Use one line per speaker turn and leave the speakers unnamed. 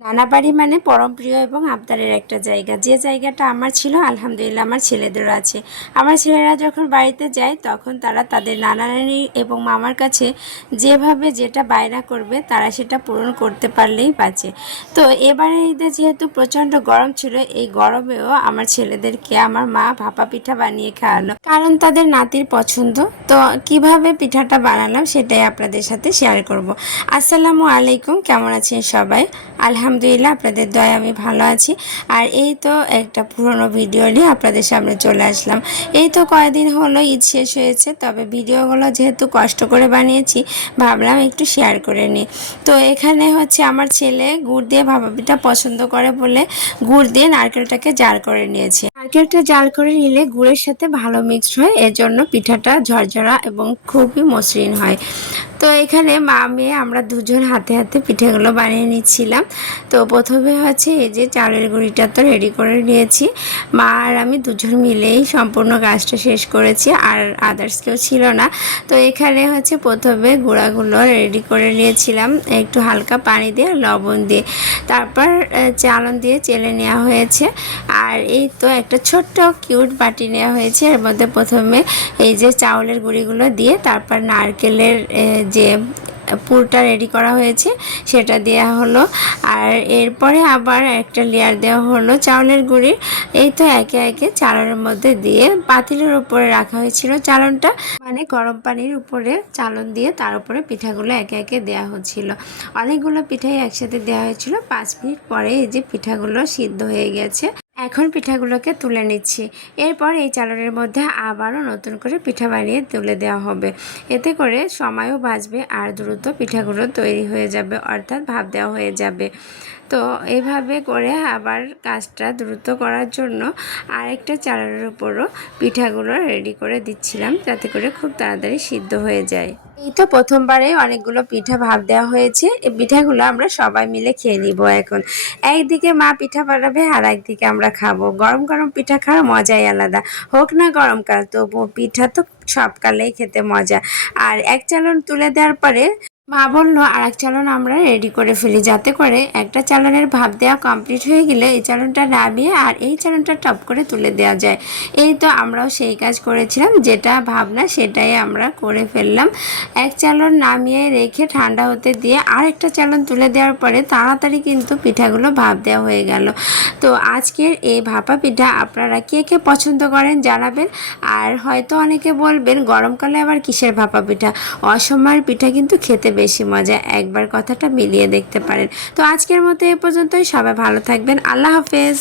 নানা বাড়ি মানে পরম প্রিয় এবং আবদারের একটা জায়গা। যে জায়গাটা আমার ছিল, আলহামদুলিল্লাহ আমার ছেলেদেরও আছে। আমার ছেলেরা যখন বাড়িতে যায়, তখন তারা তাদের নানা নানি এবং মামার কাছে যেভাবে যেটা বায়না করবে, তারা সেটা পূরণ করতে পারলেই বাঁচে। তো এবারে ঈদে যেহেতু প্রচণ্ড গরম ছিল, এই গরমেও আমার ছেলেদেরকে আমার মা ভাপা পিঠা বানিয়ে খাওয়ালো। কারণ তাদের নাতির পছন্দ। তো কীভাবে পিঠাটা বানালাম, সেটাই আপনাদের সাথে শেয়ার করব। আসসালামু আলাইকুম, কেমন আছেন সবাই? আলহামদুলিল্লাহ, আপনাদের দয়া আমি ভালো আছি। আর এই তো একটা পুরনো ভিডিও নিয়ে আপনাদের সামনে চলে আসলাম। এই তো কয়েকদিন হলো, ঈদ শেষ হয়েছে, তবে ভিডিওগুলো যেহেতু কষ্ট করে বানিয়েছি, ভাবলাম একটু শেয়ার করে নিই। তো এখানে হচ্ছে আমার ছেলে গুড় দিয়ে ভাপা পিঠা পছন্দ করে বলে গুড় দিয়ে নারকেলটাকে জাল করে নিয়েছে। নারকেলটা জাল করে নিলে গুড়ের সাথে ভালো মিক্সড হয়, এজন্য পিঠাটা ঝরঝরা এবং খুবই মসৃণ হয়। তো এখানে মা, মেয়ে আমরা দুজন হাতে হাতে পিঠেগুলো বানিয়ে নিচ্ছিলাম। তো প্রথমে হচ্ছে এই যে চালের গুঁড়িটা তো রেডি করে নিয়েছি। মা আর আমি দুজন মিলেই সম্পূর্ণ কাজটা শেষ করেছি, আর আদার্স কেউ ছিল না। তো এখানে হচ্ছে প্রথমে গুঁড়াগুলো রেডি করে নিয়েছিলাম, একটু হালকা পানি দিয়ে, লবণ দিয়ে। তারপর চালন দিয়ে চেলে নেওয়া হয়েছে। আর এই তো একটা ছোট্ট কিউট বাটি নেওয়া হয়েছে। এর মধ্যে প্রথমে এই যে চাউলের গুঁড়িগুলো দিয়ে, তারপর নারকেলের যে পুরটা রেডি করা হয়েছে, সেটা দেওয়া হলো। আর এরপরে আবার একটা লেয়ার দেওয়া হলো চাউলের গুঁড়ির। এই তো একে একে চালনের মধ্যে দিয়ে পাতিলের উপরে রাখা হয়েছিল চালনটা। মানে গরম পানির উপরে চালন দিয়ে তার উপরে পিঠাগুলো একে একে দেওয়া হচ্ছিল। অনেকগুলো পিঠাই একসাথে দেওয়া হয়েছিল। পাঁচ মিনিট পরে এই যে পিঠাগুলো সিদ্ধ হয়ে গেছে। এখন পিঠাগুলোকে তুলে নিচ্ছি। এরপর এই চালনের মধ্যে আবারও নতুন করে পিঠা বানিয়ে তুলে দেওয়া হবে। এতে করে সময়ও বাঁচবে আর দ্রুত পিঠাগুলো তৈরি হয়ে যাবে, অর্থাৎ ভাব দেওয়া হয়ে যাবে। তো এভাবে করে আবার কাজটা দ্রুত করার জন্য আরেকটা চালের উপরও পিঠাগুলো রেডি করে দিচ্ছিলাম, যাতে করে খুব তাড়াতাড়ি সিদ্ধ হয়ে যায়। এই তো প্রথমবারে অনেকগুলো পিঠা ভাব দেওয়া হয়েছে, এই পিঠাগুলো আমরা সবাই মিলে খেয়ে নিব এখন। একদিকে মা পিঠা বানাবে আর একদিকে আমরা খাব। গরম গরম পিঠা খাওয়ার মজাই আলাদা। হোক না গরমকাল তবু পিঠা তো সবকালেই খেতে মজা। আর এক চালন তুলে দেওয়ার পরে মা বলল আর এক চালন আমরা রেডি করে ফেলি। যাতে করে একটা চালনের ভাব দেওয়া কমপ্লিট হয়ে গেলে এই চালনটা নামিয়ে আর এই চালনটা টপ করে তুলে দেওয়া যায়। এই তো আমরাও সেই কাজ করেছিলাম। যেটা ভাবনা সেটাই আমরা করে ফেললাম। এক চালন নামিয়ে রেখে ঠান্ডা হতে দিয়ে আর একটা চালন তুলে দেওয়ার পরে তাড়াতাড়ি কিন্তু পিঠাগুলো ভাপ দেওয়া হয়ে গেল। তো আজকের এই ভাপা পিঠা আপনারা কে কে পছন্দ করেন জানাবেন। আর হয়তো অনেকে বলবেন, গরমকালে আবার কিসের ভাপা পিঠা? অসময়ের পিঠা কিন্তু খেতে বেশি মজা একবার কথাটা মিলিয়ে দেখতে পারেন। তো আজকের মতো এ পর্যন্তই। সবাই ভালো থাকবেন। আল্লাহ হাফেজ।